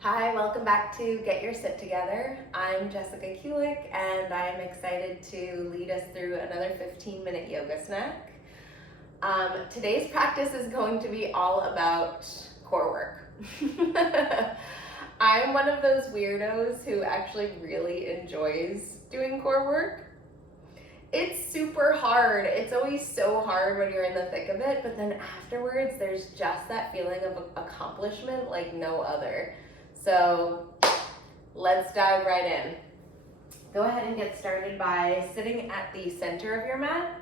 Hi, welcome back to Get Your Sit Together. I'm Jessica Kulick and I'm excited to lead us through another 15-minute yoga snack. Today's practice is going to be all about core work. I'm one of those weirdos who actually really enjoys doing core work. It's super hard. It's always so hard when you're in the thick of it, but then afterwards there's just that feeling of accomplishment like no other. So let's dive right in. Go ahead and get started by sitting at the center of your mat.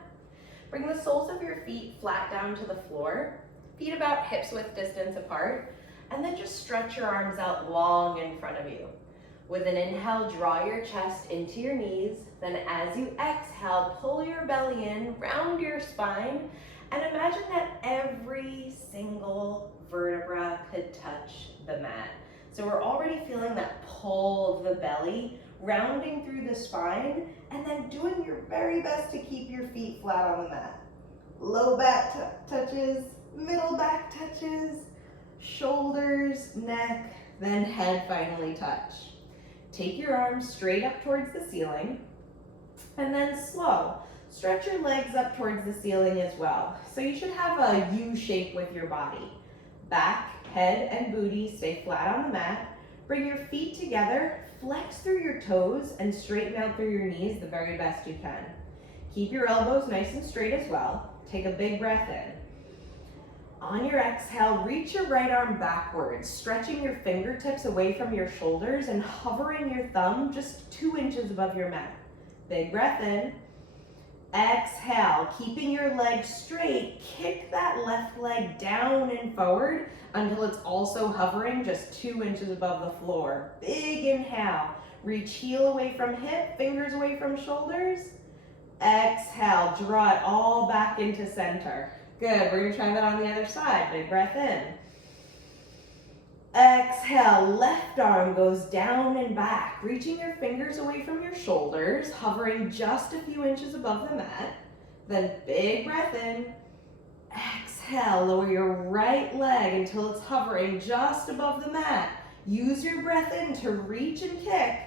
Bring the soles of your feet flat down to the floor, feet about hips width distance apart, and then just stretch your arms out long in front of you. With an inhale, draw your chest into your knees. Then as you exhale, pull your belly in, round your spine, and imagine that every single vertebra could touch the mat. So we're already feeling that pull of the belly, rounding through the spine, and then doing your very best to keep your feet flat on the mat. Low back touches, middle back touches, shoulders, neck, then head finally touch. Take your arms straight up towards the ceiling, and then slow. Stretch your legs up towards the ceiling as well. So you should have a U shape with your body. Back, head, and booty stay flat on the mat. Bring your feet together, flex through your toes, and straighten out through your knees the very best you can. Keep your elbows nice and straight as well. Take a big breath in. On your exhale, reach your right arm backwards, stretching your fingertips away from your shoulders and hovering your thumb just 2 inches above your mat. Big breath in. Exhale, keeping your legs straight, kick that left leg down and forward until it's also hovering just 2 inches above the floor. Big inhale, reach heel away from hip, fingers away from shoulders. Exhale, draw it all back into center. Good, we're gonna try that on the other side. Big breath in. Exhale, left arm goes down and back, reaching your fingers away from your shoulders, hovering just a few inches above the mat. Then big breath in. Exhale, lower your right leg until it's hovering just above the mat. Use your breath in to reach and kick.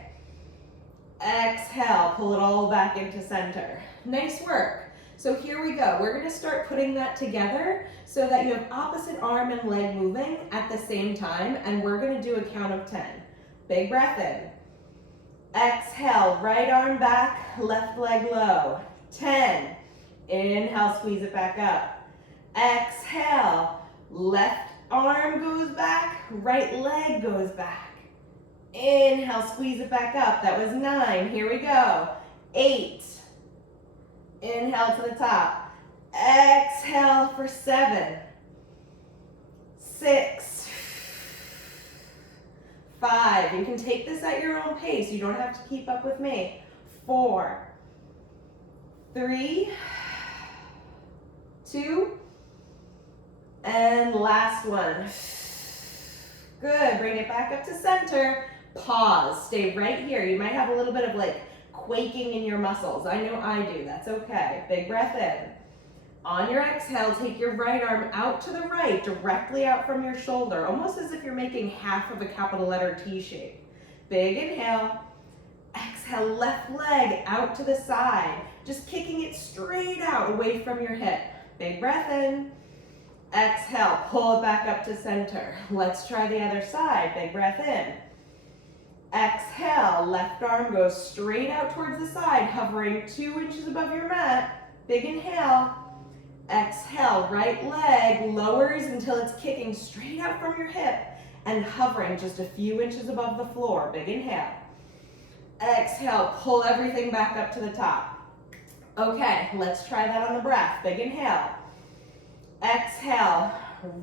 Exhale, pull it all back into center. Nice work. So here we go. We're gonna start putting that together so that you have opposite arm and leg moving at the same time, and we're gonna do a count of 10. Big breath in. Exhale, right arm back, left leg low. 10. Inhale, squeeze it back up. Exhale, left arm goes back, right leg goes back. Inhale, squeeze it back up. That was 9. Here we go. 8. Inhale to the top. Exhale for 7. 6. 5. You can take this at your own pace. You don't have to keep up with me. 4. 3. 2. And last one. Good. Bring it back up to center. Pause. Stay right here. You might have a little bit of quaking in your muscles. I know I do. That's okay. Big breath in. On your exhale, take your right arm out to the right, directly out from your shoulder, almost as if you're making half of a capital letter T shape. Big inhale. Exhale, left leg out to the side, just kicking it straight out away from your hip. Big breath in. Exhale, pull it back up to center. Let's try the other side. Big breath in. Exhale, left arm goes straight out towards the side, hovering 2 inches above your mat. Big inhale. Exhale, right leg lowers until it's kicking straight out from your hip and hovering just a few inches above the floor. Big inhale. Exhale, pull everything back up to the top. Okay, let's try that on the breath. Big inhale. Exhale,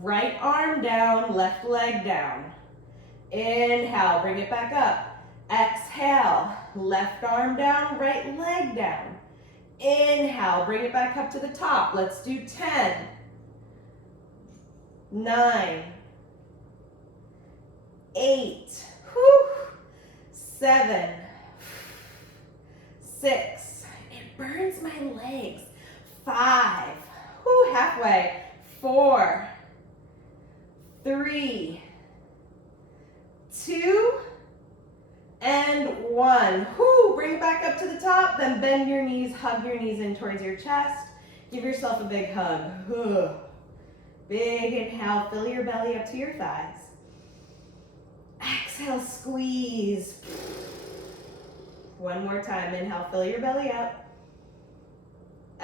right arm down, left leg down. Inhale, bring it back up. Exhale, left arm down, right leg down. Inhale, bring it back up to the top. Let's do 10, 9, 8, 7, 6. It burns my legs. 5, halfway. 4, 3, 2, and 1. Whoo, bring it back up to the top, then bend your knees, hug your knees in towards your chest. Give yourself a big hug. Big inhale, fill your belly up to your thighs. Exhale, squeeze. One more time, inhale, fill your belly up.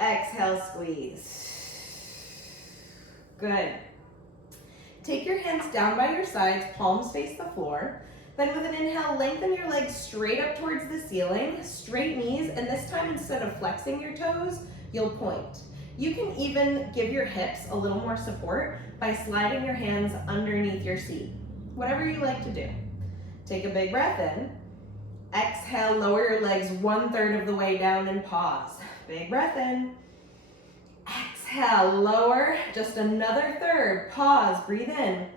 Exhale, squeeze. Good. Take your hands down by your sides, palms face the floor. Then with an inhale, lengthen your legs straight up towards the ceiling, straight knees, and this time instead of flexing your toes, you'll point. You can even give your hips a little more support by sliding your hands underneath your seat. Whatever you like to do. Take a big breath in. Exhale, lower your legs 1/3 of the way down and pause. Big breath in. Exhale, lower, just another third. Pause, breathe in.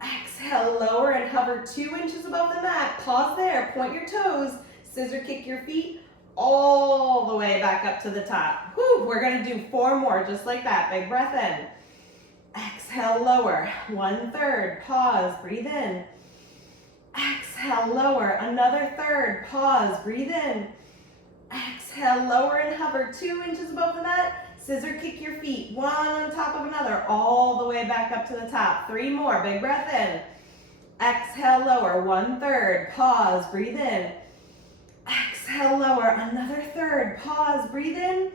Exhale, lower and hover 2 inches above the mat. Pause there, point your toes, scissor kick your feet all the way back up to the top. Whew, we're gonna do 4 more, just like that. Big breath in. Exhale, lower, 1/3, pause, breathe in. Exhale, lower, another third, pause, breathe in. Exhale, lower and hover 2 inches above the mat. Scissor kick your feet, one on top of another, all the way back up to the top. 3 more, big breath in. Exhale, lower, 1/3, pause, breathe in. Exhale, lower, another third, pause, breathe in.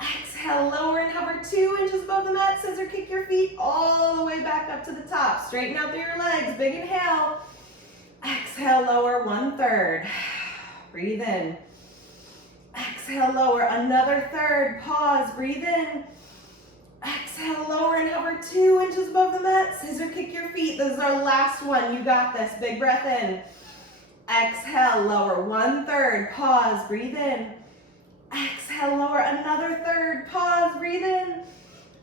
Exhale, lower and hover 2 inches above the mat. Scissor kick your feet all the way back up to the top. Straighten out through your legs, big inhale. Exhale, lower, 1/3. Breathe in. Exhale, lower, another third. Pause, breathe in. Exhale, lower and hover 2 inches above the mat. Scissor kick your feet. This is our last one. You got this. Big breath in. Exhale, lower, 1/3. Pause, breathe in. Exhale, lower, another third. Pause, breathe in.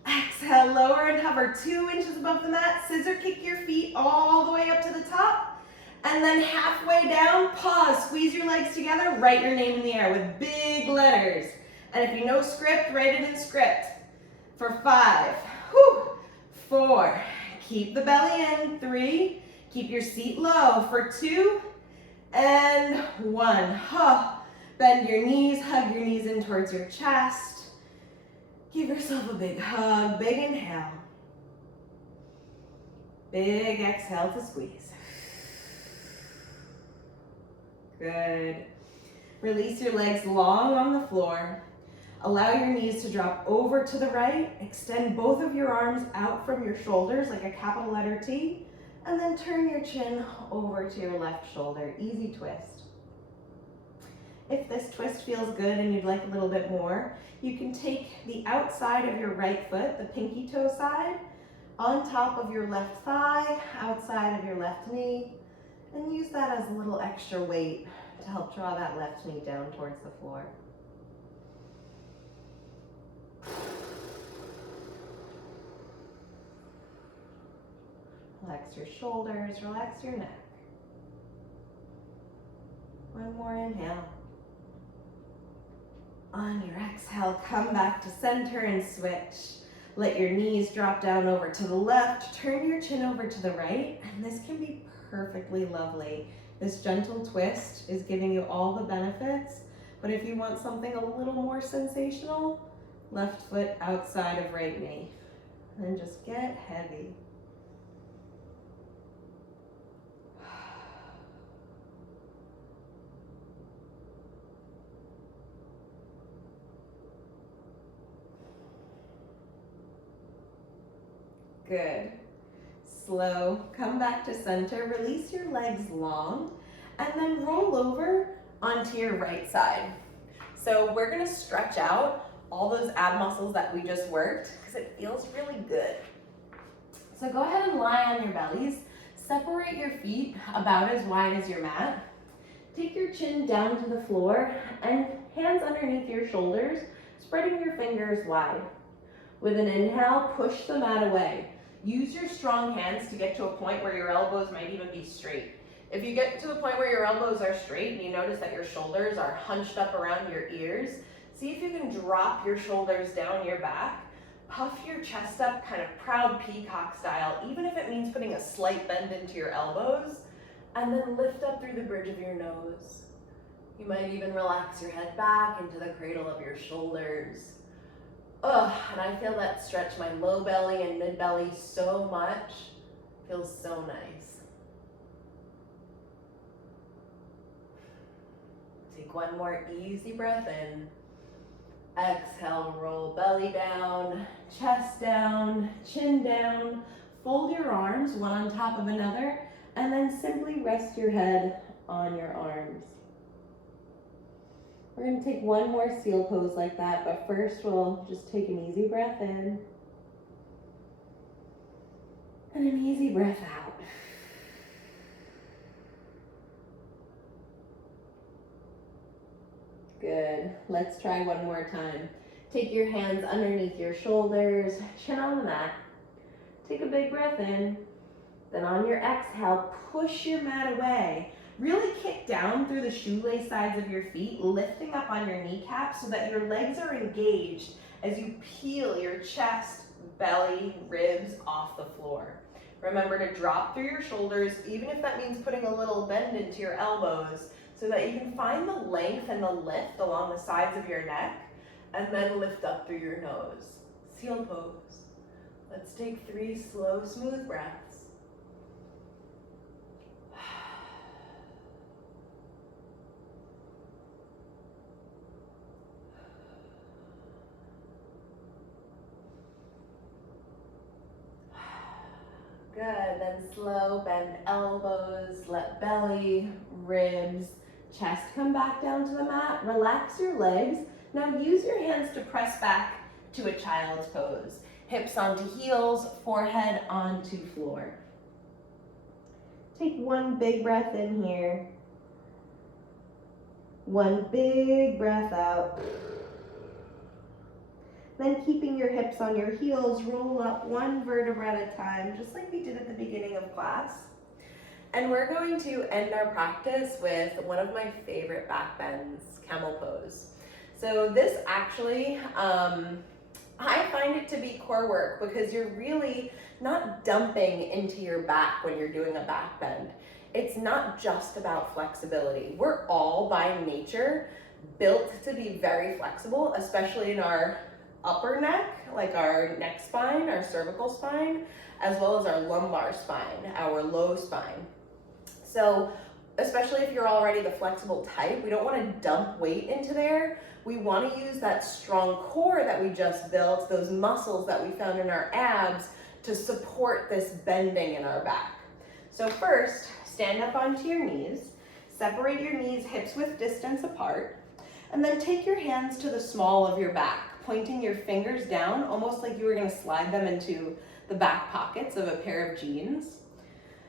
Exhale, lower and hover 2 inches above the mat. Scissor kick your feet all the way up to the top. And then halfway down, pause, squeeze your legs together, write your name in the air with big letters. And if you know script, write it in script. For 5, 4, keep the belly in, 3, keep your seat low for 2, and 1. Bend your knees, hug your knees in towards your chest. Give yourself a big hug, big inhale. Big exhale to squeeze. Good. Release your legs long on the floor. Allow your knees to drop over to the right. Extend both of your arms out from your shoulders like a capital letter T. And then turn your chin over to your left shoulder. Easy twist. If this twist feels good and you'd like a little bit more, you can take the outside of your right foot, the pinky toe side, on top of your left thigh, outside of your left knee, and use that as a little extra weight to help draw that left knee down towards the floor. Relax your shoulders, relax your neck. One more inhale. On your exhale, come back to center and switch. Let your knees drop down over to the left, turn your chin over to the right, and this can be perfectly lovely. This gentle twist is giving you all the benefits, but if you want something a little more sensational, left foot outside of right knee. And just get heavy. Good. Slow, come back to center, release your legs long, and then roll over onto your right side. So we're gonna stretch out all those ab muscles that we just worked because it feels really good. So go ahead and lie on your bellies, separate your feet about as wide as your mat. Take your chin down to the floor and hands underneath your shoulders, spreading your fingers wide. With an inhale, push the mat away. Use your strong hands to get to a point where your elbows might even be straight. If you get to the point where your elbows are straight and you notice that your shoulders are hunched up around your ears, see if you can drop your shoulders down your back, puff your chest up kind of proud peacock style, even if it means putting a slight bend into your elbows. And then lift up through the bridge of your nose. You might even relax your head back into the cradle of your shoulders. Ugh, and I feel that stretch my low belly and mid belly so much. Feels so nice. Take one more easy breath in. Exhale, roll belly down, chest down, chin down. Fold your arms one on top of another, and then simply rest your head on your arms. We're going to take one more seal pose like that, but first we'll just take an easy breath in and an easy breath out. Good. Let's try one more time. Take your hands underneath your shoulders, chin on the mat. Take a big breath in. Then on your exhale, push your mat away. Really kick down through the shoelace sides of your feet, lifting up on your kneecaps so that your legs are engaged as you peel your chest, belly, ribs off the floor. Remember to drop through your shoulders, even if that means putting a little bend into your elbows, so that you can find the length and the lift along the sides of your neck, and then lift up through your nose. Seal pose. Let's take 3 slow, smooth breaths. Good, then slow, bend elbows, let belly, ribs, chest come back down to the mat. Relax your legs. Now use your hands to press back to a child's pose. Hips onto heels, forehead onto floor. Take one big breath in here. One big breath out. Then keeping your hips on your heels, roll up one vertebra at a time, just like we did at the beginning of class. And we're going to end our practice with one of my favorite back bends, camel pose. So this actually, I find it to be core work because you're really not dumping into your back when you're doing a back bend. It's not just about flexibility. We're all by nature built to be very flexible, especially in our upper neck, like our neck spine, our cervical spine, as well as our lumbar spine, our low spine. So especially if you're already the flexible type, we don't want to dump weight into there. We want to use that strong core that we just built, those muscles that we found in our abs, to support this bending in our back. So first, stand up onto your knees, separate your knees hips width distance apart, and then take your hands to the small of your back, pointing your fingers down, almost like you were going to slide them into the back pockets of a pair of jeans.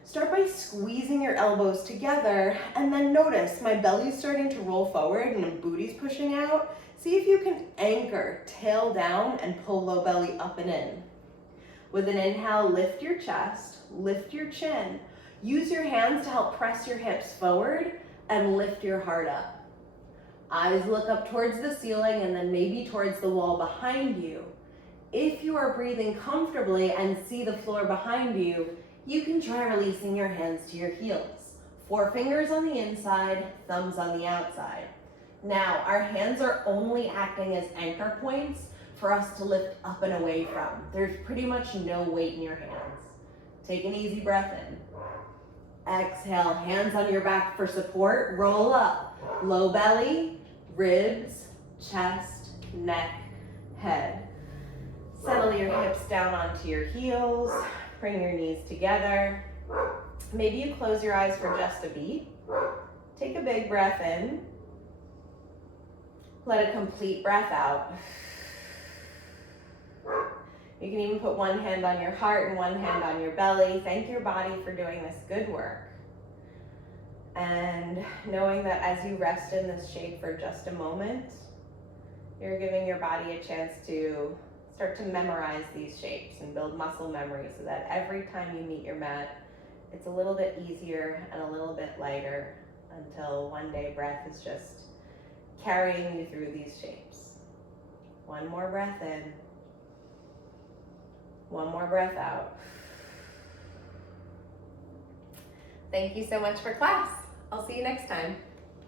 Start by squeezing your elbows together, and then notice my belly's starting to roll forward and my booty's pushing out. See if you can anchor, tail down, and pull low belly up and in. With an inhale, lift your chest, lift your chin. Use your hands to help press your hips forward and lift your heart up. Eyes look up towards the ceiling and then maybe towards the wall behind you. If you are breathing comfortably and see the floor behind you, you can try releasing your hands to your heels. 4 fingers on the inside, thumbs on the outside. Now, our hands are only acting as anchor points for us to lift up and away from. There's pretty much no weight in your hands. Take an easy breath in. Exhale, hands on your back for support. Roll up, low belly, ribs, chest, neck, head. Settle your hips down onto your heels. Bring your knees together. Maybe you close your eyes for just a beat. Take a big breath in. Let a complete breath out. You can even put one hand on your heart and one hand on your belly. Thank your body for doing this good work. And knowing that as you rest in this shape for just a moment, you're giving your body a chance to start to memorize these shapes and build muscle memory so that every time you meet your mat, it's a little bit easier and a little bit lighter until one day breath is just carrying you through these shapes. One more breath in. One more breath out. Thank you so much for class. I'll see you next time.